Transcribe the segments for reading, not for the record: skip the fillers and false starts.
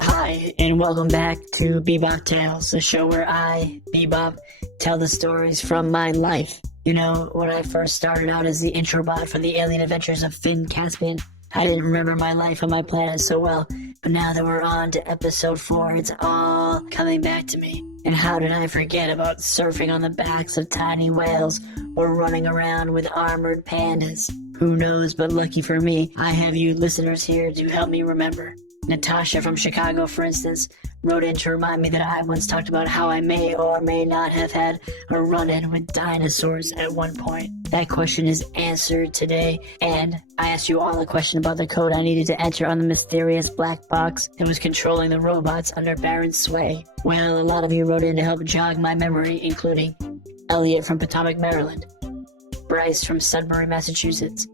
Hi, and welcome back to BeeBop Tales, a show where I, BeeBop, tell the stories from my life. You know, when I first started out as the intro bot for the alien adventures of Caspian, I didn't remember my life on my planet so well, but now that we're on to episode 4, it's all coming back to me. And how did I forget about surfing on the backs of tiny whales or running around with armored pandas? Who knows, but lucky for me, I have you listeners here to help me remember. Natasha from Chicago, for instance, wrote in to remind me that I once talked about how I may or may not have had a run-in with dinosaurs at one point. That question is answered today, and I asked you all a question about the code I needed to enter on the mysterious black box that was controlling the robots under Barron's sway. Well, a lot of you wrote in to help jog my memory, including Elliot from Potomac, Maryland, Bryce from Sudbury, Massachusetts,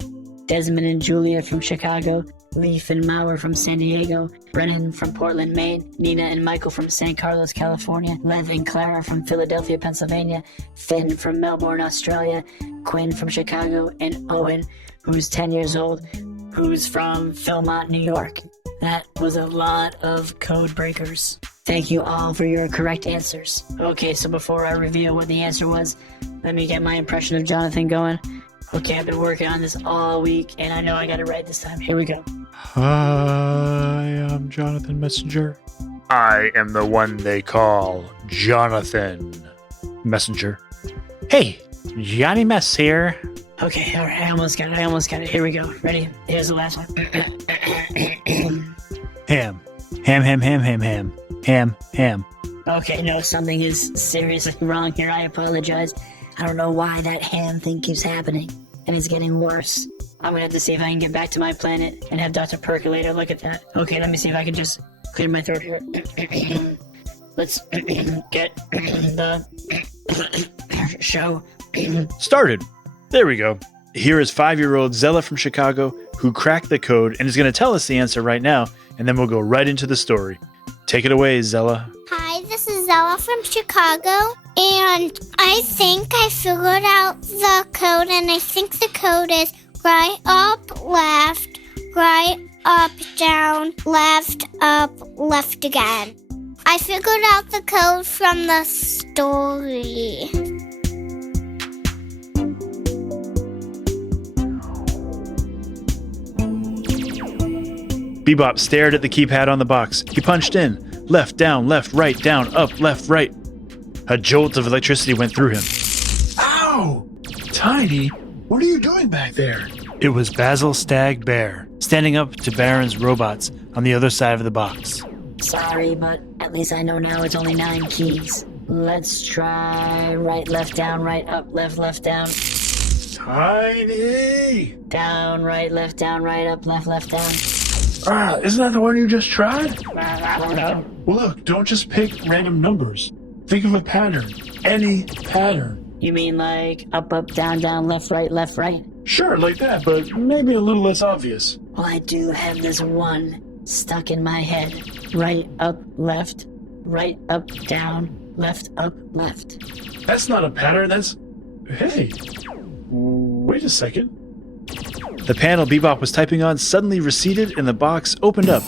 Desmond and Julia from Chicago, Leaf and Mauer from San Diego, Brennan from Portland, Maine, Nina and Michael from San Carlos, California, Lev and Clara from Philadelphia, Pennsylvania, Finn from Melbourne, Australia, Quinn from Chicago, and Owen, who's 10 years old, who's from Philmont, New York. That was a lot of code breakers. Thank you all for your correct answers. Okay, so before I reveal what the answer was, let me get my impression of Jonathan going. Okay, I've been working on this all week, and I know I got it right this time. Here we go. Hi, I'm Jonathan Messenger. I am the one they call Jonathan Messenger. Hey, Johnny Mess here. Okay, all right, I almost got it. Here we go. Ready? Here's the last one. Ham. Ham. Okay, no, something is seriously wrong here. I apologize. I don't know why that ham thing keeps happening, and it's getting worse. I'm gonna have to see if I can get back to my planet and have Dr. Percolator look at that. Okay, let me see if I can just clear my throat here. Let's get the show started. There we go. Here is 5-year-old Zella from Chicago who cracked the code and is going to tell us the answer right now, and then we'll go right into the story. Take it away, Zella. Hi, this is Zella from Chicago, and I think I figured out the code, and I think the code is right up, left, right up, down, left up, left again. I figured out the code from the story. BeeBop stared at the keypad on the box. He punched in. Left, down, left, down, up, left, right. A jolt of electricity went through him. Ow! Tiny, what are you doing back there? It was Basal Stag Bear, standing up to Barron's robots on the other side of the box. Sorry, but at least I know now it's only 9 keys. Let's try right, left, down, right, up, left, down. Tiny! Down, right, left, down, right, up, left, down. Isn't that the one you just tried? I don't know. Well, look, don't just pick random numbers. Think of a pattern. Any pattern. You mean like up, down, left, right? Sure, like that, but maybe a little less obvious. Well, I do have this one stuck in my head. Right, up, left, right, up, down, left, up, left. That's not a pattern, that's... Hey, wait a second. The panel BeeBop was typing on suddenly receded and the box opened up.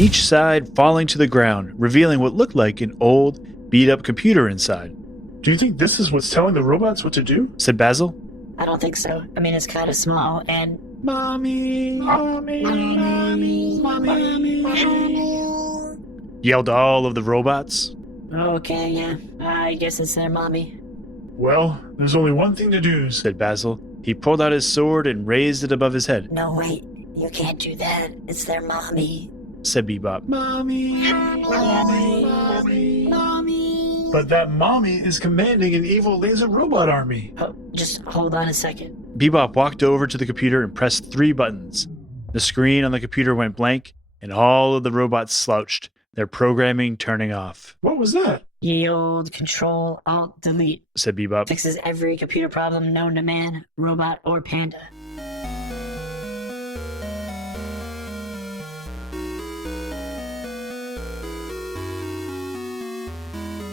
Each side falling to the ground, revealing what looked like an old, beat-up computer inside. Do you think this is what's telling the robots what to do? Said Basal. I don't think so. I mean, it's kind of small and... Mommy. Yelled all of the robots. Okay, yeah. I guess it's their mommy. Well, there's only one thing to do, Said Basal. He pulled out his sword and raised it above his head. No, wait. You can't do that. It's their mommy. Said BeeBop. Mommy. But that mommy is commanding an evil laser robot army. Oh, just hold on a second. BeeBop walked over to the computer and pressed 3 buttons. The screen on the computer went blank, and all of the robots slouched, their programming turning off. What was that? Ye old Control-Alt-Delete. Said BeeBop. Fixes every computer problem known to man, robot, or panda.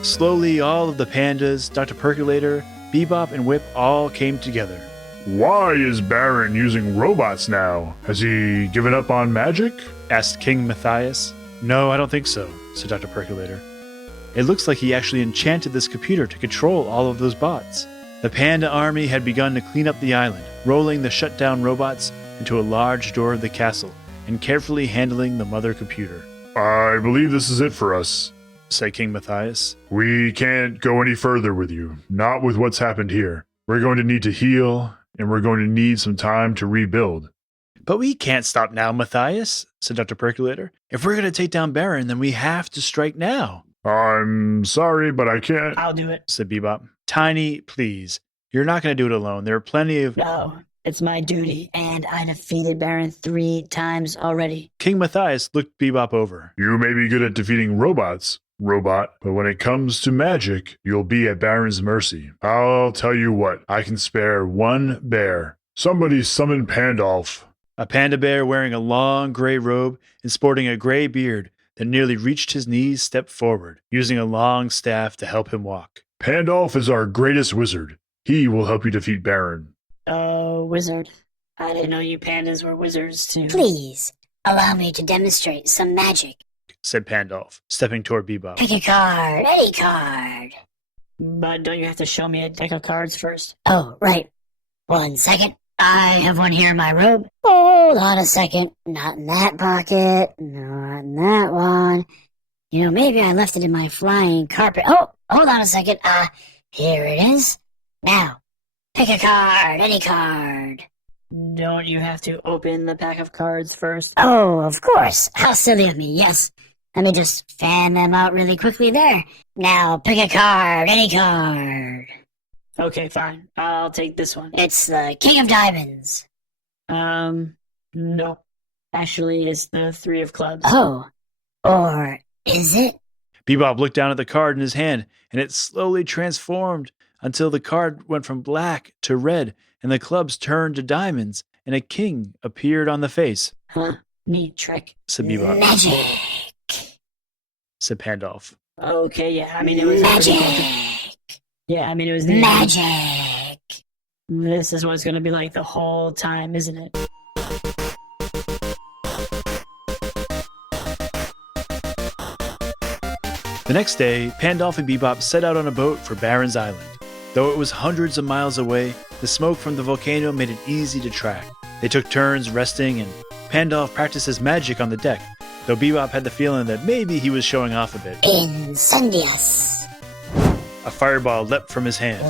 Slowly, all of the pandas, Dr. Percolator, BeeBop, and Whip all came together. Why is Barron using robots now? Has he given up on magic? Asked King Matthias. No, I don't think so, said Dr. Percolator. It looks like he actually enchanted this computer to control all of those bots. The Panda army had begun to clean up the island, rolling the shut-down robots into a large door of the castle and carefully handling the mother computer. I believe this is it for us, said King Matthias. We can't go any further with you, not with what's happened here. We're going to need to heal, and we're going to need some time to rebuild. But we can't stop now, Matthias, said Dr. Percolator. If we're going to take down Barron, then we have to strike now. I'm sorry, but I can't. I'll do it. Said BeeBop. Tiny, please. You're not going to do it alone. There are plenty of... No, it's my duty, and I defeated Barron 3 times already. King Matthias looked BeeBop over. You may be good at defeating robots, robot, but when it comes to magic, you'll be at Barron's mercy. I'll tell you what, I can spare one bear. Somebody summon Pandalf. A panda bear wearing a long gray robe and sporting a gray beard that nearly reached his knees stepped forward, using a long staff to help him walk. Pandalf is our greatest wizard. He will help you defeat Barron. Oh, wizard. I didn't know you pandas were wizards, too. Please, allow me to demonstrate some magic. Said Pandalf, stepping toward BeeBop. Pick a card, any card. But don't you have to show me a deck of cards first? Oh, right. 1 second. I have one here in my robe. Hold on a second. Not in that pocket. Not in that one. You know, maybe I left it in my flying carpet. Oh, hold on a second. Here it is. Now, pick a card, any card. Don't you have to open the pack of cards first? Oh, of course. How silly of me, yes. Let me just fan them out really quickly there. Now, pick a card, any card. Okay, fine. I'll take this one. It's the King of Diamonds. No. Actually, it's the 3 of clubs. Oh, or is it? BeeBop looked down at the card in his hand, and it slowly transformed until the card went from black to red, and the clubs turned to diamonds, and a king appeared on the face. Huh? Neat trick. Said BeeBop. Magic. Said Pandalf. Okay, yeah. I mean, it was... Magic. Yeah, I mean, it was... Magic. This is what it's going to be like the whole time, isn't it? The next day, Pandalf and BeeBop set out on a boat for Barron's Island. Though it was hundreds of miles away, the smoke from the volcano made it easy to track. They took turns resting, and Pandalf practiced his magic on the deck, though BeeBop had the feeling that maybe he was showing off a bit. Incendious. A fireball leapt from his hand.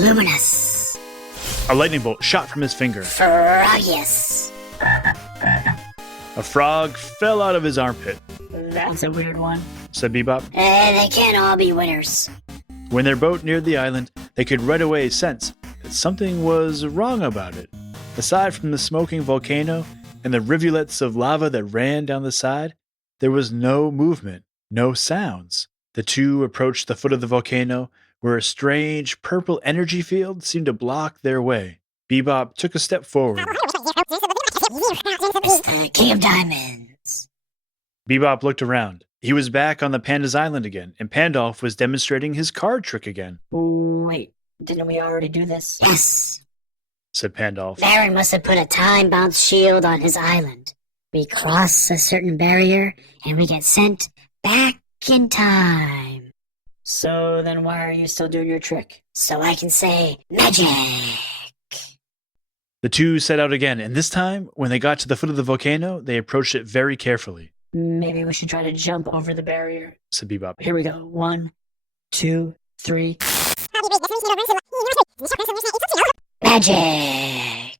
Luminous. A lightning bolt shot from his finger. Furious. A frog fell out of his armpit, That's a weird one. said BeeBop. They can't all be winners. When their boat neared the island, they could right away sense that something was wrong about it. Aside from the smoking volcano and the rivulets of lava that ran down the side, there was no movement, no sounds. The two approached the foot of the volcano, where a strange purple energy field seemed to block their way. BeeBop took a step forward. It's the King of Diamonds. BeeBop looked around. He was back on the Panda's Island again, and Pandalf was demonstrating his card trick again. Wait, didn't we already do this? Yes. Said Pandalf. Barron must have put a time-bound shield on his island. We cross a certain barrier, and we get sent back in time. So then why are you still doing your trick? So I can say, magic! The two set out again, and this time, when they got to the foot of the volcano, they approached it very carefully. Maybe we should try to jump over the barrier. Said BeeBop. Here we go. 1, 2, 3. Magic!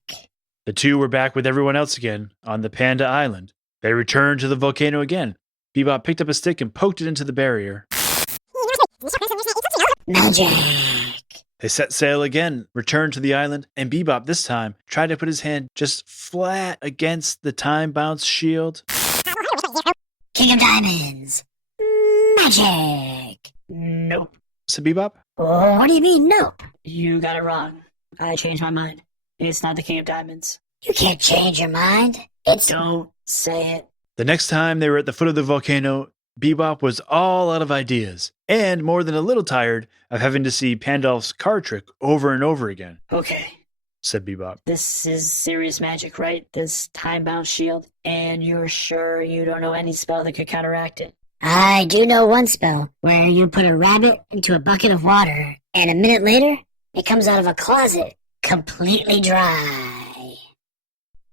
The two were back with everyone else again on the Panda Island. They returned to the volcano again. BeeBop picked up a stick and poked it into the barrier. Magic! They set sail again, returned to the island, and BeeBop this time tried to put his hand just flat against the time-bound shield. King of Diamonds! Magic! Nope. Said BeeBop. What do you mean, nope? You got it wrong. I changed my mind. It's not the King of Diamonds. You can't change your mind. It's... Don't say it. The next time they were at the foot of the volcano, BeeBop was all out of ideas, and more than a little tired of having to see Pandalf's card trick over and over again. Okay. said BeeBop. This is serious magic, right? This time-bound shield? And you're sure you don't know any spell that could counteract it? I do know one spell where you put a rabbit into a bucket of water, and a minute later, it comes out of a closet completely dry.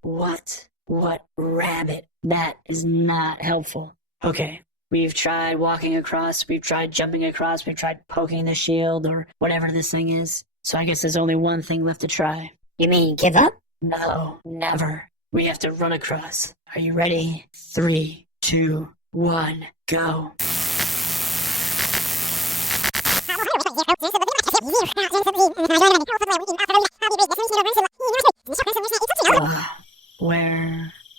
What? What rabbit? That is not helpful. Okay, we've tried walking across, we've tried jumping across, we've tried poking the shield or whatever this thing is. So I guess there's only one thing left to try. You mean give up? No, never. We have to run across. Are you ready? 3, 2, 1, go.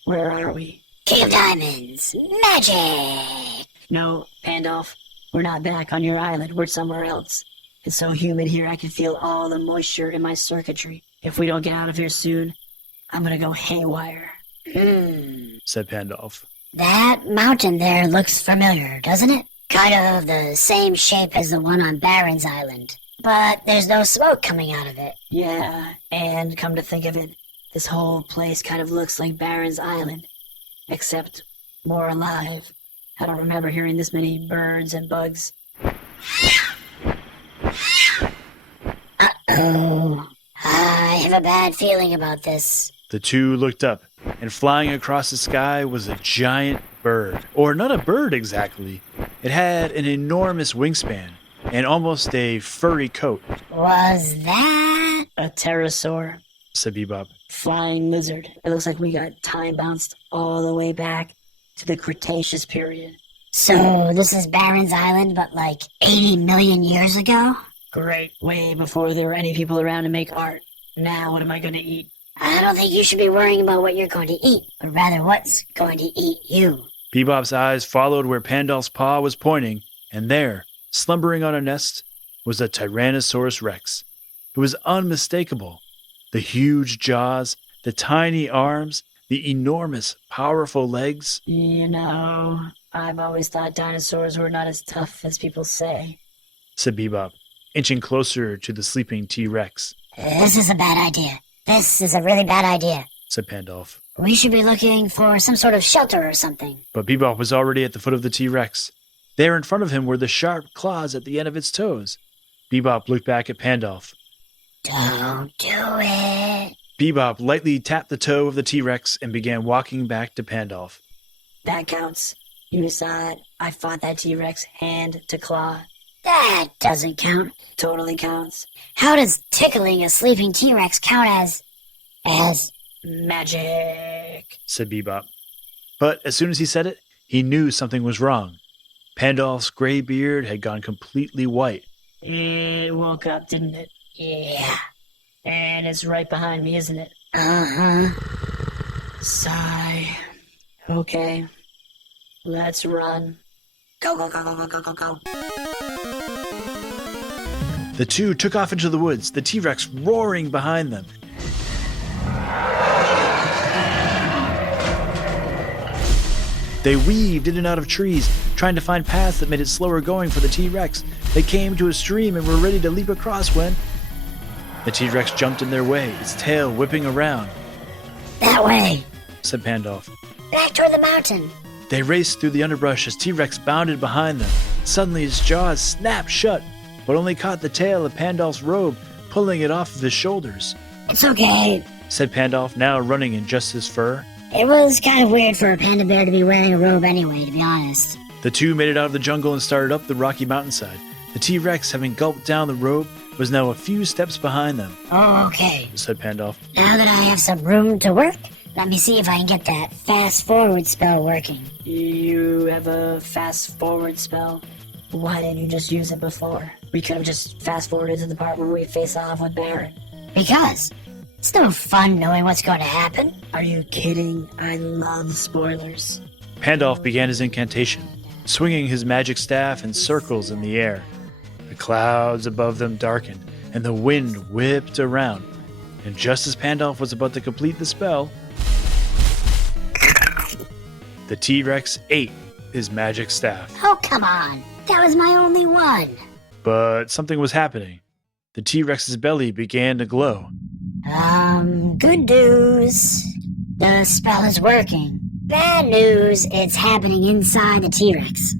Where are we? King of Diamonds, magic! No, Pandalf, we're not back on your island. We're somewhere else. It's so humid here I can feel all the moisture in my circuitry. If we don't get out of here soon, I'm gonna go haywire. Said Pandalf. That mountain there looks familiar, doesn't it? Kind of the same shape as the one on Barron's island. But there's no smoke coming out of it. Yeah, and come to think of it, this whole place kind of looks like Barron's island, except more alive. I don't remember hearing this many birds and bugs. Uh-oh. I have a bad feeling about this. The two looked up, and flying across the sky was a giant bird. Or not a bird exactly. It had an enormous wingspan and almost a furry coat. Was that? A pterosaur. Said BeeBop. Flying lizard. It looks like we got time bounced all the way back to the Cretaceous period. So this is Barron's island, but like 80 million years ago? Great. Way before there were any people around to make art. Now what am I going to eat? I don't think you should be worrying about what you're going to eat, but rather what's going to eat you. BeeBop's eyes followed where Pandalf's paw was pointing, and there, slumbering on a nest, was a Tyrannosaurus Rex. It was unmistakable. The huge jaws, the tiny arms, the enormous, powerful legs. You know, I've always thought dinosaurs were not as tough as people say. Said BeeBop, inching closer to the sleeping T-Rex. This is a bad idea. This is a really bad idea. Said Pandalf. We should be looking for some sort of shelter or something. But BeeBop was already at the foot of the T-Rex. There in front of him were the sharp claws at the end of its toes. BeeBop looked back at Pandalf. Don't do it. BeeBop lightly tapped the toe of the T-Rex and began walking back to Pandalf. That counts. You saw it. I fought that T-Rex hand to claw. That doesn't count. Totally counts. How does tickling a sleeping T-Rex count as magic? Said BeeBop. But as soon as he said it, he knew something was wrong. Pandalf's gray beard had gone completely white. It woke up, didn't it? Yeah. And it's right behind me, isn't it? Uh-huh. Sigh. Okay. Let's run. Go, go, go, go, go, go, go, go. The two took off into the woods, the T-Rex roaring behind them. They weaved in and out of trees, trying to find paths that made it slower going for the T-Rex. They came to a stream and were ready to leap across when the T-Rex jumped in their way, its tail whipping around. That way. Said Pandalf. Back toward the mountain. They raced through the underbrush as T-Rex bounded behind them. Suddenly his jaws snapped shut, but only caught the tail of Pandalf's robe, pulling it off of his shoulders. It's okay, Said Pandalf, now running in just his fur. It was kind of weird for a panda bear to be wearing a robe anyway, to be honest. The two made it out of the jungle and started up the rocky mountainside. The T-Rex, having gulped down the robe, was now a few steps behind them. Oh, okay. Said Pandalf. Now that I have some room to work, let me see if I can get that fast-forward spell working. You have a fast-forward spell? Why didn't you just use it before? We could have just fast-forwarded to the part where we face off with Barron. Because it's no fun knowing what's going to happen. Are you kidding? I love spoilers. Pandalf began his incantation, swinging his magic staff in circles in the air. The clouds above them darkened, and the wind whipped around. And just as Pandalf was about to complete the spell, the T-Rex ate his magic staff. Oh, come on. That was my only one. But something was happening. The T-Rex's belly began to glow. Good news. The spell is working. Bad news, it's happening inside the T-Rex.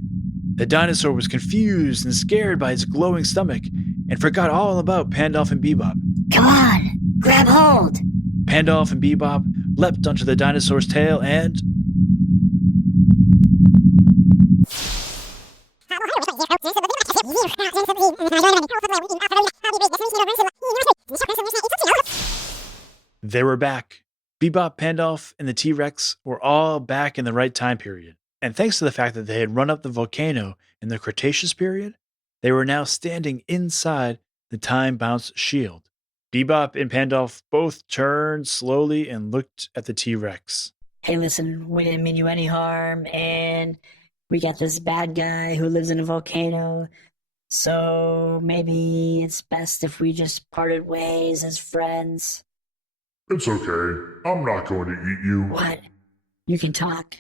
The dinosaur was confused and scared by its glowing stomach and forgot all about Pandalf and BeeBop. Come on, grab hold. Pandalf and BeeBop leapt onto the dinosaur's tail and... they were back. BeeBop, Pandalf, and the T-Rex were all back in the right time period. And thanks to the fact that they had run up the volcano in the Cretaceous period, they were now standing inside the time-bounce shield. BeeBop and Pandalf both turned slowly and looked at the T-Rex. Hey, listen, we didn't mean you any harm, and we got this bad guy who lives in a volcano, so maybe it's best if we just parted ways as friends. It's okay. I'm not going to eat you. What? You can talk.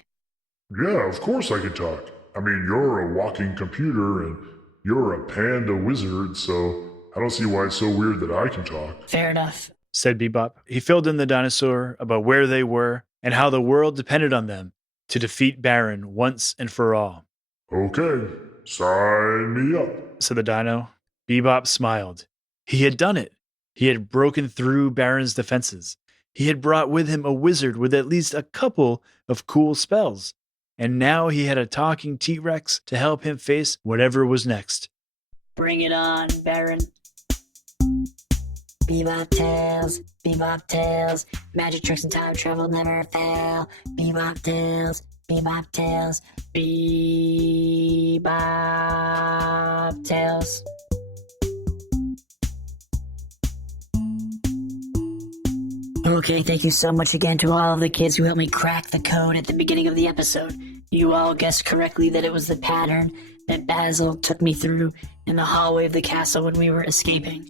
Yeah, of course I can talk. I mean, you're a walking computer and you're a panda wizard, so I don't see why it's so weird that I can talk. Fair enough, said BeeBop. He filled in the dinosaur about where they were and how the world depended on them to defeat Barron once and for all. Okay, sign me up, said the dino. BeeBop smiled. He had done it. He had broken through Barron's defenses. He had brought with him a wizard with at least a couple of cool spells. And now he had a talking T-Rex to help him face whatever was next. Bring it on, Barron. BeeBop Tales, magic tricks and time travel never fail. BeeBop Tales, BeeBop Tales, BeeBop Tales. Okay, thank you so much again to all of the kids who helped me crack the code at the beginning of the episode. You all guessed correctly that it was the pattern that Basal took me through in the hallway of the castle when we were escaping.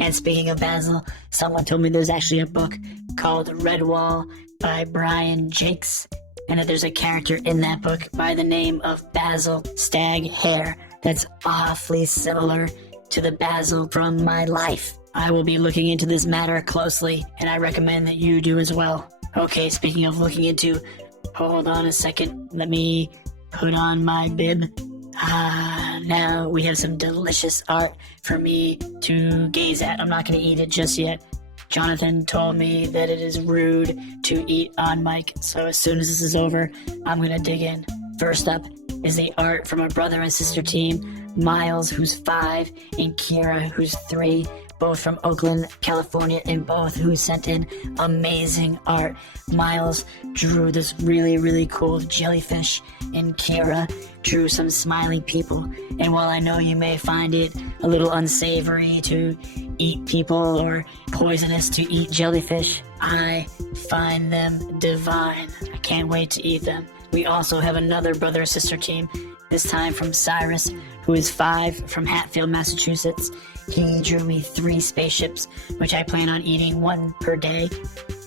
And speaking of Basal, someone told me there's actually a book called Redwall by Brian Jakes, and that there's a character in that book by the name of Basal Stag Hair that's awfully similar to the Basal from my life. I will be looking into this matter closely, and I recommend that you do as well. Okay, speaking of looking into, hold on a second, let me put on my bib. Now we have some delicious art for me to gaze at. I'm not going to eat it just yet. Jonathan told me that it is rude to eat on mic, so as soon as this is over, I'm going to dig in. First up is the art from a brother and sister team, Miles, who's 5, and Kira, who's 3, both from Oakland, California, and both who sent in amazing art. Miles drew this really, really cool jellyfish, and Kira drew some smiling people. And while I know you may find it a little unsavory to eat people or poisonous to eat jellyfish, I find them divine. I can't wait to eat them. We also have another brother-sister team, this time from Cyrus, who is 5, from Hatfield, Massachusetts. He drew me 3 spaceships, which I plan on eating 1 per day.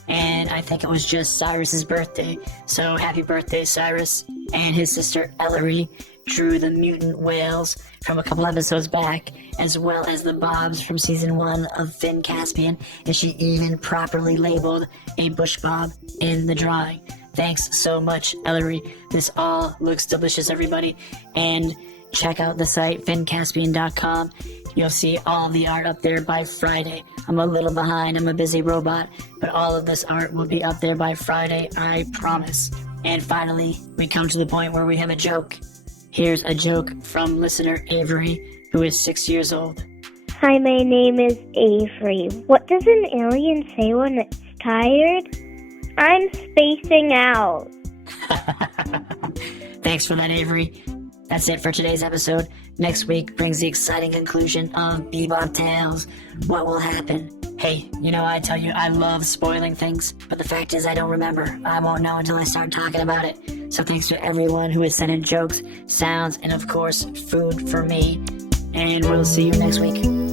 And I think it was just Cyrus's birthday. So happy birthday, Cyrus. And his sister Ellery drew the mutant whales from a couple episodes back, as well as the bobs from season 1 of Finn Caspian. And she even properly labeled a bush bob in the drawing. Thanks so much, Ellery. This all looks delicious, everybody. And check out the site, finncaspian.com. You'll see all the art up there by Friday. I'm a little behind, I'm a busy robot, but all of this art will be up there by Friday, I promise. And finally, we come to the point where we have a joke. Here's a joke from listener Avery, who is 6 years old. Hi, my name is Avery. What does an alien say when it's tired? I'm spacing out. Thanks for that, Avery. That's it for today's episode. Next week brings the exciting conclusion of BeeBop Tales. What will happen? Hey, you know I tell you I love spoiling things, but the fact is I don't remember. I won't know until I start talking about it. So thanks to everyone who has sent in jokes, sounds, and of course, food for me. And we'll see you next week.